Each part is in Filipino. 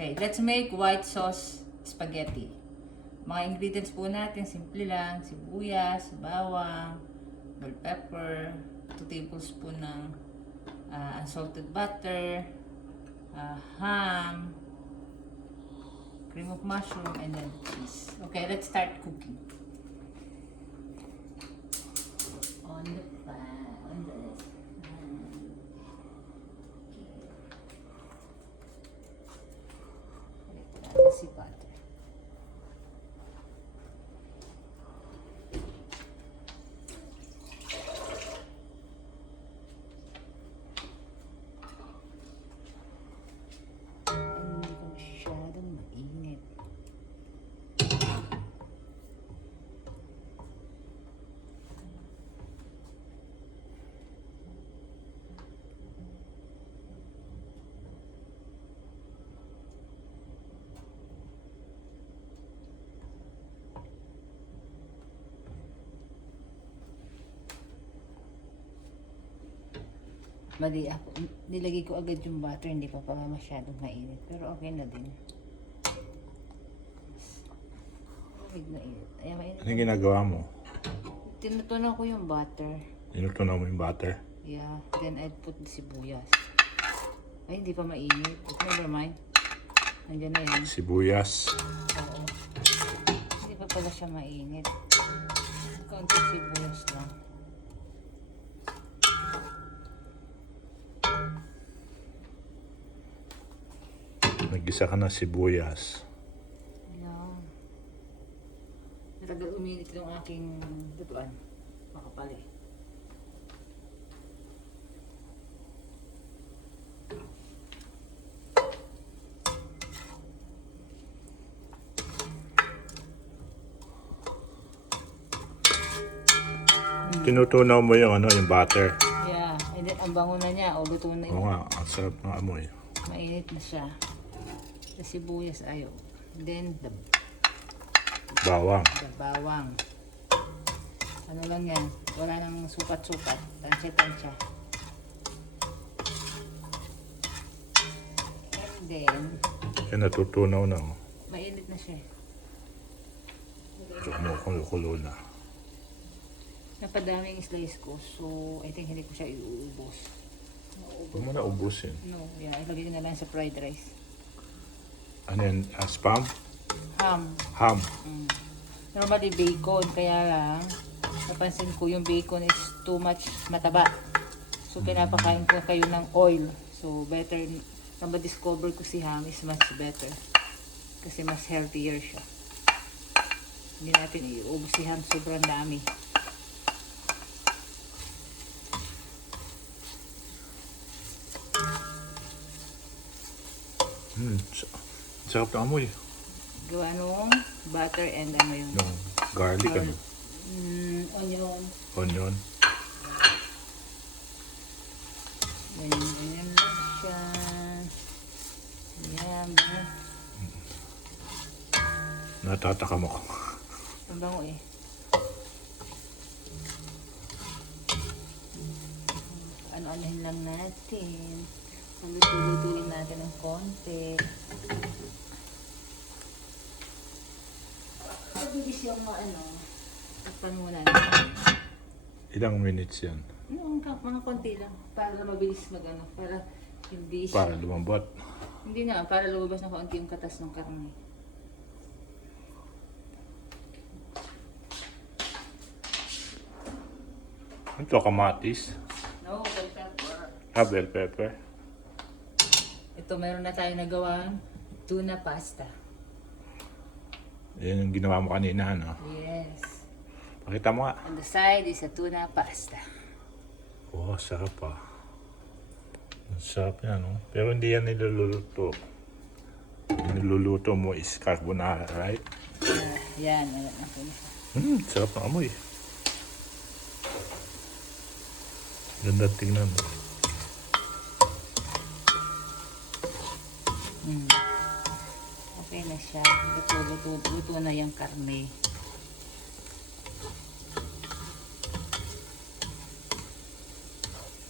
Okay, let's make white sauce spaghetti. Mga ingredients po natin, simple lang, sibuyas, bawang, bell pepper, 2 tablespoon ng unsalted butter, ham, cream of mushroom, and then cheese. Okay, let's start cooking. On the pan, on this. Si butter. Hindi ko masyadong mainit. Mali ako. Nilagay ko agad yung butter, hindi pa pala masyadong mainit. Pero okay na din. Okay na init. Ay, mainit. Anong ginagawa mo? Tinutunaw ko yung butter. Tinutunaw mo yung butter? Yeah. Then I'd put the sibuyas. Ay, hindi pa mainit. Never mind. Nandiyan na yun. Sibuyas. Oo. Hindi pa pala siya mainit. Kaunti sibuyas lang. Nag-isa ka ng sibuyas. Ayan. Natagal uminit yung aking lutuan. Makapal eh. Tinutunaw mo yung yung butter. Yeah. And then, ang bango na niya. O, luto na Oo yun. nga, ang sarap ng amoy. Mainit na siya. Sa sibuyas ayaw. Then, the Bawang. bawang. Ano lang yan. Wala nang sukat-sukat. Tansya-tansya. And then, Yan natutunaw na. mainit na siya. Kumukulo na. Napadaming slice ko. So, I think hindi ko siya iuubos. Huwag mo na ubusin. No, yeah. Ilagay ko na lang sa fried rice. Ano yan? Spam? Ham. Ham. Normally bacon. Kaya lang, napansin ko yung bacon is too much mataba. So, pinapakain ko kayo ng oil. So, better, nang ma-discover ko si ham is much better. Kasi mas healthier siya. Hindi natin iubos si ham. Sobrang dami. Sarap na amoy. Gawa nung butter and ano yung Yung garlic, ano? onion. Onion. Ganyan lang siya. Yan. Natatakam ako. Ang bango eh. Ano-anohin lang natin. Luto-lutuin natin ng konti. Mabilis yung takpan muna natin. Ilang minutes yan? Yung mga konti lang. Para mabilis para hindi siya. Para lumambot. Hindi na, para lumabas na konti yung katas ng karne. Ito, kamatis. No, bell pepper. Bell pepper. Ito, meron na tayo nagawang tuna pasta. Yan yung ginawa mo kanina, no? Yes. Pakita mo nga. On the side is a tuna pasta. Oh, sarap ah. Ang sarap yan, no? Pero hindi yan niluluto. Niluluto mo is carbonara, right? Yan, ayan ako na. Sarap ng amoy. Ganda tingnan mo. Okay na siya. Luto na yung karne.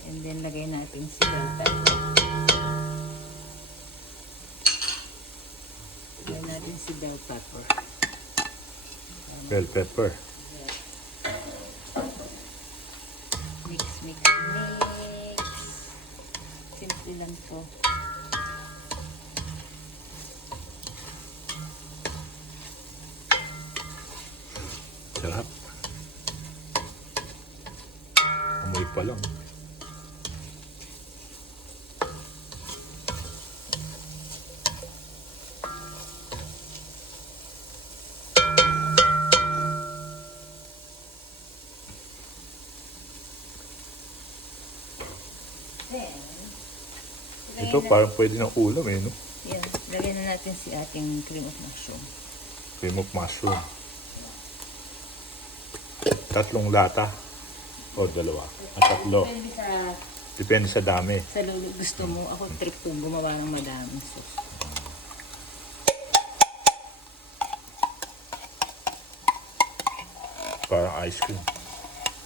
And then, lagay natin sila. natin si bell pepper. Bell pepper. Mix, mix, mix. Simple lang to. Sarap. Amoy pa lang. Then, Ito parang pwede ng ulam eh, no? yan, lagyan na natin si ating cream of mushroom. Cream of mushroom. 3 lata. O 2. At 3. Depende sa Depende sa dami. gusto mo. Ako trip ko gumawa ng madaming sauce. Parang ice cream.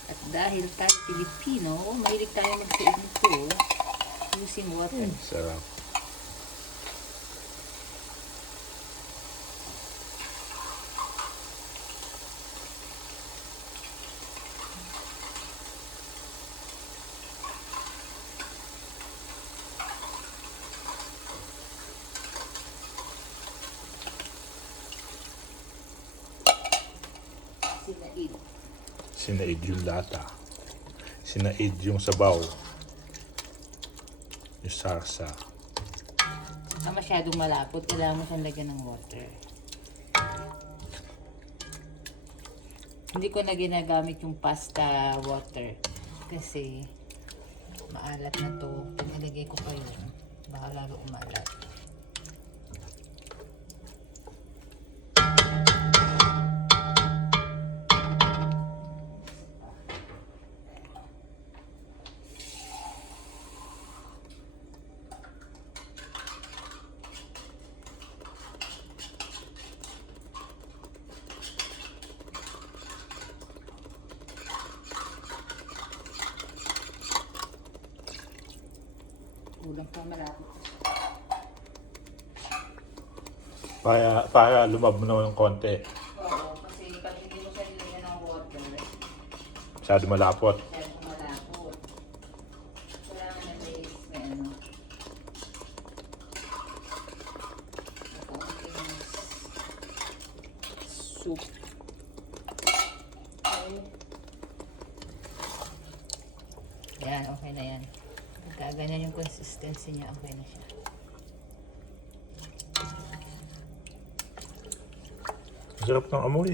At dahil tayo Pilipino, mahilig tayo magsuot nito using water. Sarap. Sinaid. Sinaid yung lata. Sinaid yung sabaw. Yung sarsa. Masyadong malapot, kailangan mo siyang lagyan ng water. Hindi ko na ginagamit yung pasta water kasi maalat na to. Pag nilagay ko pa yun, baka lalo umalat. Kulang pa malapot. Para lumab mo naman ng konti. Oo, kasi pag hindi mo siya nilagyan ng water, Masyado malapot. masyadong malapot. Kailangan na may ano. Kaunting soup. Okay. Yan, okay na yan. Pagka ganyan yung consistency niya, okay na siya. Sarap ng amoy.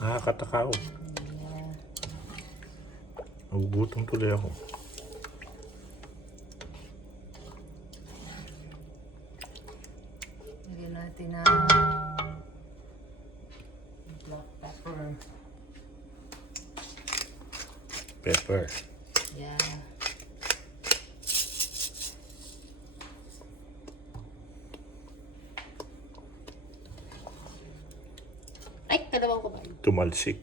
Nakakatakaw. Yeah. Nagugutom tuloy ako. Lagyan natin na black pepper. Pepper. Yeah. Ay, kalabaw ko ba? Tumalsik.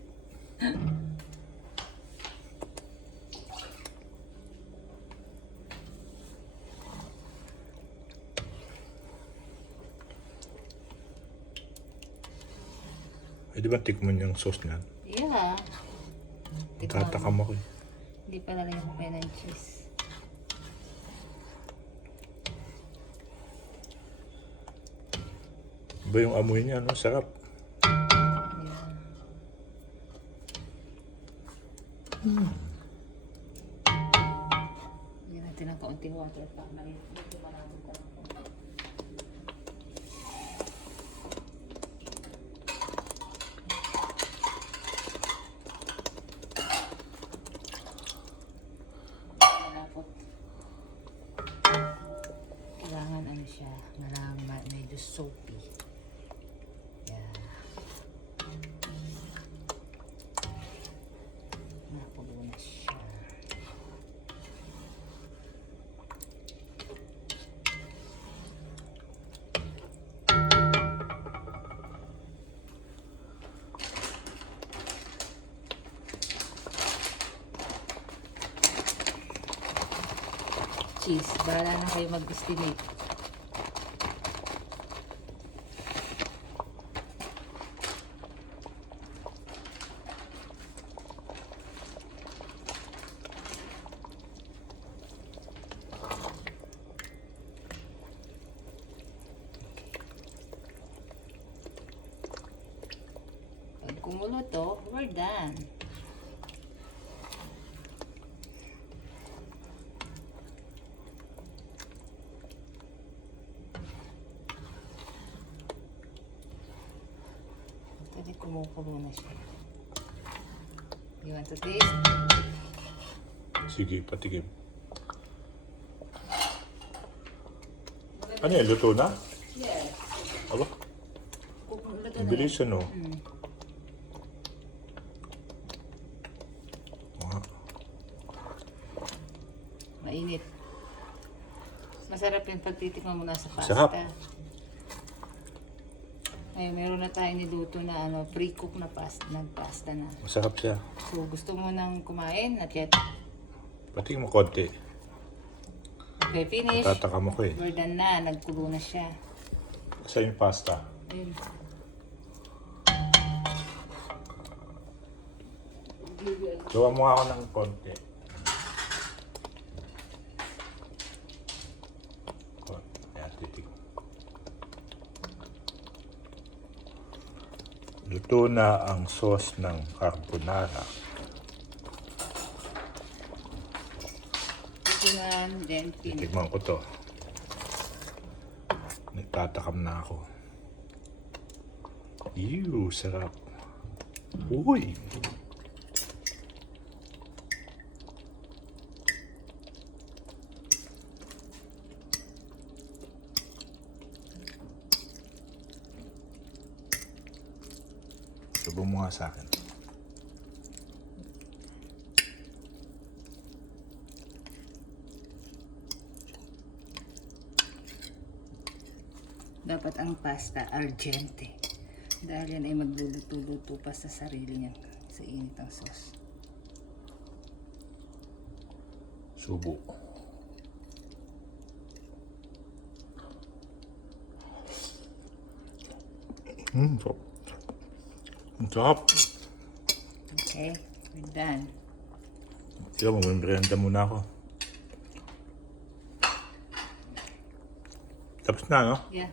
Pwede ba tikman yung sauce niyan? Yeah. Tikman mo. Tatakam ako eh. Hindi pa lalagyan ko pa ng cheese. Iba yung amoy niya, no? Sarap. Yeah. Lagyan natin ng kaunting water pa. Medyo maraming pa ng konti. Malapot. Kailangan ano siya, medyo soapy. Yeah. Nakulo na siya. Cheese, bahala na kayo mag-estimate. kumulo to, we're done. Tadi kumukulo na siya. You want to taste? Sige, patikim. Ano yan, luto na? Yes. Aba, Kumulo na ang bilis ano. Ah, Mainit. Masarap yung pagtitikman mo na sa pasta. Sarap. Ngayon, meron na tayo niluto na pre-cook na pasta na. masarap siya. So, gusto mo nang kumain at yet, Patikim mo konti. okay, finish. Tatakam ako eh. We're done na. Nagkulo na siya. Sa yung pasta. Ayun. Gawa mo ako ng konti. Ayan, titig. Luto na ang sauce ng carbonara. Titingnan, then finish. Titigman ko to. Nagtatakam na ako. Ew, sarap. Uy! Subo mo nga sa akin. Dapat ang pasta argente. Dahil yan ay magluluto-luto pa sa sarili niya sa init ng sauce. Subo. Sarap. Ang sarap. Okay, we're done. Kaya mag-merienda muna ako. Tapos na, no? Yeah.